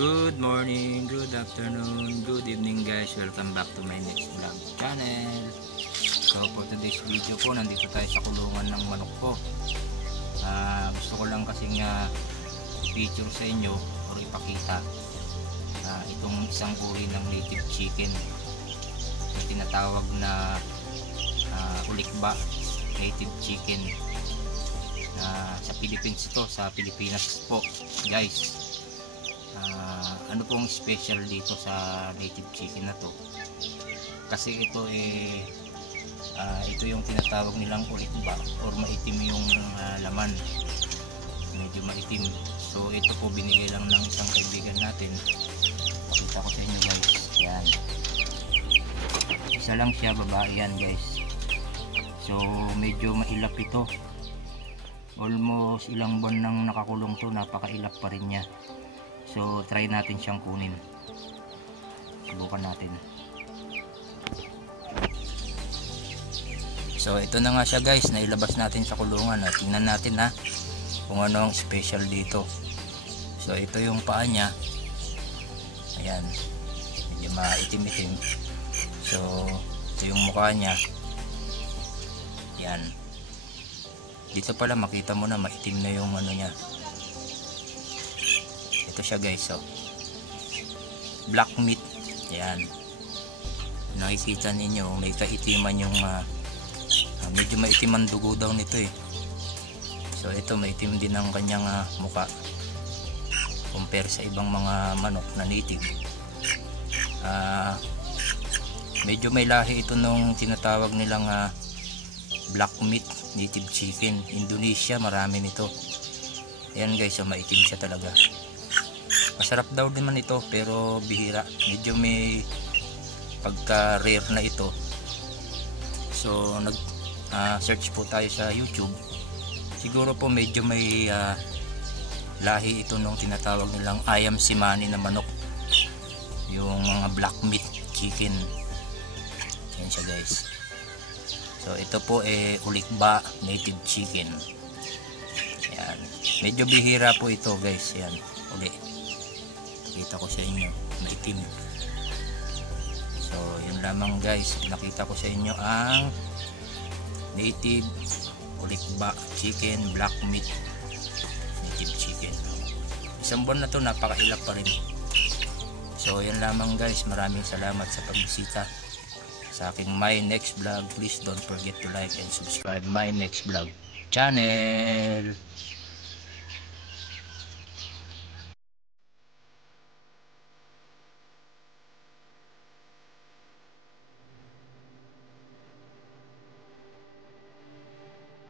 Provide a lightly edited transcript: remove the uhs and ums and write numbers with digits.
Good morning, good afternoon, good evening guys. Welcome back to my next vlog channel. So for today's video po, nandito tayo sa kulungan ng manok ko. Gusto ko lang kasing picture sa inyo o ipakita itong isang uri ng native chicken na tinatawag na ulikba native chicken. Sa Philippines ito, sa Pilipinas po guys. Ano pong special dito sa native chicken na to, kasi ito ito yung tinatawag nilang ulikba or maitim yung laman, medyo maitim. So ito po binigay lang ng isang kaibigan natin. Pakita ko sa inyo guys, yan, isa lang siya, babae yan guys. So medyo mailap ito, almost ilang buwan nang nakakulong to, napakailap pa rin niya. So try natin siyang kunin, subukan natin. So ito na nga siya guys, nailabas natin sa kulungan. Tingnan natin kung ano ang special dito. So ito yung paa niya, ayan, medyo maitim-itim. So ito yung mukha niya, yan. Dito pala makita mo na maitim na yung ano niya. Ito siya guys, so black meat, yan, nakikita ninyo may kaitiman yung medyo maitiman dugo daw nito So ito maitim din ang kanyang muka compare sa ibang mga manok na native. Medyo may lahi ito nung tinatawag nilang black meat native chicken. Indonesia marami nito. Ayan guys, so maitim siya talaga. Masarap daw din man ito pero bihira, medyo may pagka rare na ito. So nag search po tayo sa YouTube, siguro po medyo may lahi ito nung tinatawag nilang ayam simani na manok, yung mga black meat chicken. Yan siya guys. So ito po ulikba native chicken. Yan, medyo bihira po ito guys. Yan, uli, nakita ko sa inyo, maitim. So yun lamang guys, nakita ko sa inyo ang native ulikba chicken, black meat native chicken. Isang buwan na to, napakailap pa rin. So yun lamang guys, maraming salamat sa pagbisita sa aking my next vlog. Please don't forget to like and subscribe my next vlog channel.